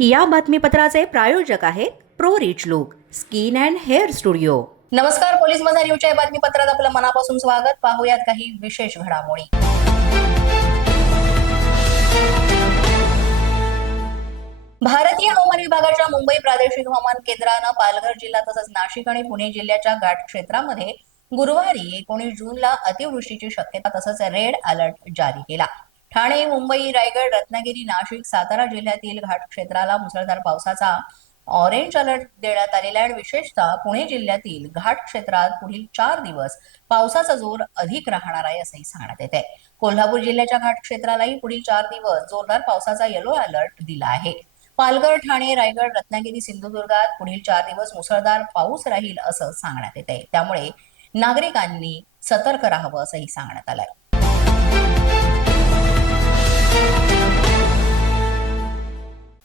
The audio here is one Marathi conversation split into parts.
या बातमीपत्राचे प्रायोजक आहेत pro rich look skin and hair studio. नमस्कार, पोलीस माझा न्यूजच्या बातमीपत्रात आपलं मनापासून स्वागत। पाहूयात काही विशेष घडामोडी। भारतीय हवामान विभागाच्या मुंबई प्रादेशिक हवामान केंद्रानं पालघर जिल्हा तसंच नाशिक आणि पुणे जिल्ह्याच्या घाट क्षेत्रामध्ये गुरुवारी 19 जूनला अतिवृष्टीची शक्यता तसंच रेड अलर्ट जारी केला। ठाणे, मुंबई, रायगड, रत्नागिरी, नाशिक, सातारा जिल्ह्यातील घाट क्षेत्राला मुसळधार पावसाचा ऑरेंज अलर्ट देण्यात आलेला आहे। विशेषतः पुणे जिल्ह्यातील घाट क्षेत्रात पुढील 4 दिवस पावसाचा जोर अधिक राहणार आहे असंही सांगण्यात येत आहे। कोल्हापूर जिल्ह्याच्या घाट क्षेत्रालाही पुढील 4 दिवस जोरदार पावसाचा येलो अलर्ट दिला आहे। पालघर, ठाणे, रायगड, रत्नागिरी, सिंधुदुर्गात पुढील 4 दिवस मुसळधार पाऊस राहील असं सांगण्यात येत आहे। त्यामुळे नागरिकांनी सतर्क राहावं असंही सांगण्यात आलंय।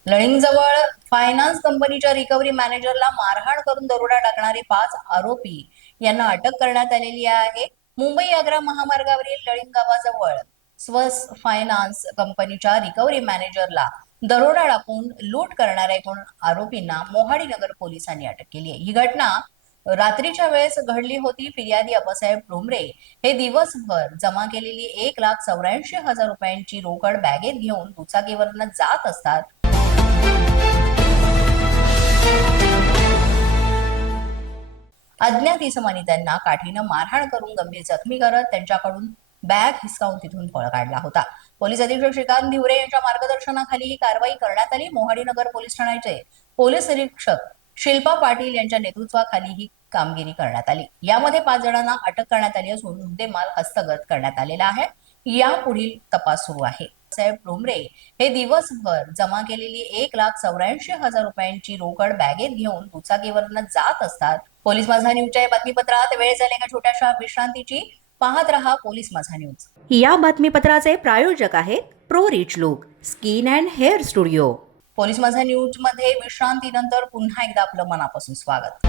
लळिंगजवळ फायनान्स कंपनीच्या रिकव्हरी मॅनेजरला मारहाण करून दरोडा टाकणारे 5 आरोपी यांना अटक करण्यात आलेली आहे। मुंबई आग्रा महामार्गावरील लळिंग गावाजवळ स्वस फायनान्स कंपनीच्या रिकव्हरी मॅनेजरला दरोडा टाकून लूट करणाऱ्या एकूण आरोपींना मोहाडी नगर पोलिसांनी अटक केली आहे। ही घटना रात्रीच्या वेळेस घडली होती। फिर्यादी अप्पासाहेब डोंबरे हे दिवसभर जमा केलेली 1,84,000 रुपयांची रोकड बॅगेत घेऊन दुचाकीवरनं जात असतात। अज्ञात इसमांनी त्यांना काठीनं मारहाण करून गंभीर जखमी करत त्यांच्याकडून बॅग हिसकावून तिथून पळ काढला होता। पोलीस अधीक्षक श्रीकांत धिवरे यांच्या मार्गदर्शनाखाली ही कारवाई करण्यात आली। मोहाडी नगर पोलीस ठाण्याचे पोलीस निरीक्षक शिल्पा पाटील यांच्या नेतृत्वाखाली ही कामगिरी करण्यात आली। यामध्ये 5 जणांना अटक करण्यात आली असून मुद्देमाल हस्तगत करण्यात आलेला आहे। यापुढील तपास सुरू आहे। साहेब डोंबरे हे दिवसभर जमा केलेली 1,84,000 रुपयांची रोकड बॅगेत घेऊन दुचाकीवरनं जात असतात। पोलीस माझा न्यूजच्या बातमीपत्रात वेळ झाली एका छोट्याशा विश्रांतीची। पाहत रहा पोलीस माझा न्यूज। या बातमीपत्राचे प्रायोजक आहेत pro rich look skin and hair studio. Police माझा न्यूज मध्ये विश्रांतीनंतर पुन्हा एकदा आपलं मनापासून स्वागत।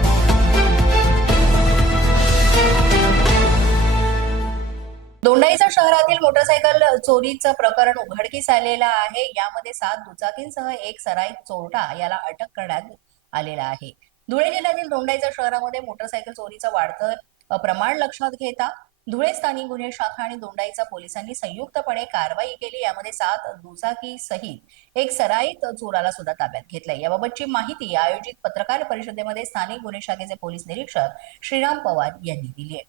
दोंडाईचा शहरातील मोटरसायकल चोरीचं प्रकरण उघडकीस आलेलं आहे। यामध्ये 7 दुचाकींसह एक सराईत चोरटा याला अटक करण्यात आलेला आहे। धुळे जिल्ह्यातील दोंडाईचा शहरामध्ये मोटरसायकल चोरीचं वाढतं प्रमाण लक्षात घेता धुळे स्थानिक गुन्हे शाखा आणि दोंडाईचा पोलिसांनी संयुक्तपणे कारवाई केली। यामध्ये 7 दुचाकी सहित एक सराईत चोराला सुद्धा ताब्यात घेतलंय। याबाबतची माहिती आयोजित पत्रकार परिषदेमध्ये स्थानिक गुन्हे शाखेचे पोलीस निरीक्षक श्रीराम पवार यांनी दिली आहे।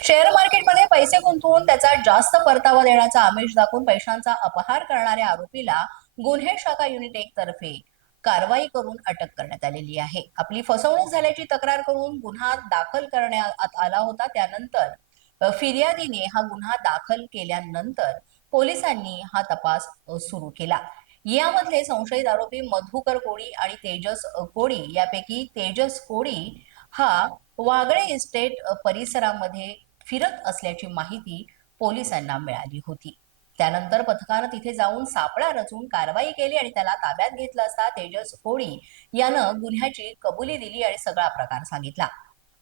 शेअर मार्केटमध्ये पैसे गुंतवून त्याचा जास्त परतावा देण्याचा आमिष दाखवून पैशांचा अपहार करणाऱ्या आरोपीला गुन्हे शाखा युनिट 1 तर्फे कारवाई करून अटक करण्यात आलेली आहे। आपली फसवणूक झाल्याची तक्रार करून गुन्हा दाखल करण्यात आला होता। त्यानंतर फिर्यादीने हा गुन्हा दाखल केल्यानंतर पोलिसांनी हा तपास सुरू केला। यामधले संशयित आरोपी मधुकर कोळी आणि तेजस कोळी यापैकी तेजस कोळी हा वागळे इस्टेट परिसरामध्ये फिरत असल्याची माहिती पोलिसांना मिळाली होती। त्यानंतर पथकानं तिथे जाऊन सापळा रचून कारवाई केली आणि त्याला ताब्यात घेतलं असता तेजस कोळी यानं गुन्ह्याची कबुली दिली आणि सगळा प्रकार सांगितला।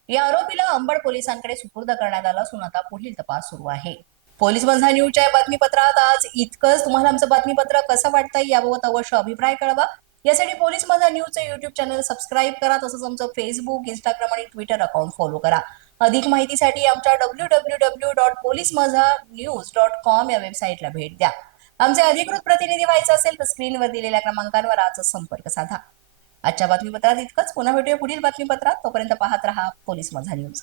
या आरोपीला अंबड पोलिसांकडे सुपूर्द करण्यात आला असून आता पुढील तपास सुरू आहे। पोलीस माझा न्यूजच्या बातमीपत्रात आज इतकंच। तुम्हाला आमचं बातमीपत्र कसं वाटतंय याबाबत अवश्य अभिप्राय कळवा। यासाठी पोलीस माझा न्यूजचं YouTube चॅनल सबस्क्राईब करा। तसंच आमचं फेसबुक, इंस्टाग्राम आणि ट्विटर अकाउंट फॉलो करा। अधिक माहितीसाठी आमच्या www.policemazhanews.com या वेबसाईटला भेट द्या। आमचे अधिकृत प्रतिनिधी व्हायचं असेल तर स्क्रीनवर दिलेल्या क्रमांकांवर आजच संपर्क साधा। आजच्या बातमीपत्रात इतकंच। पुन्हा भेटूया पुढील बातमीपत्रात। तोपर्यंत पाहत रहा पोलीस माझा न्यूज।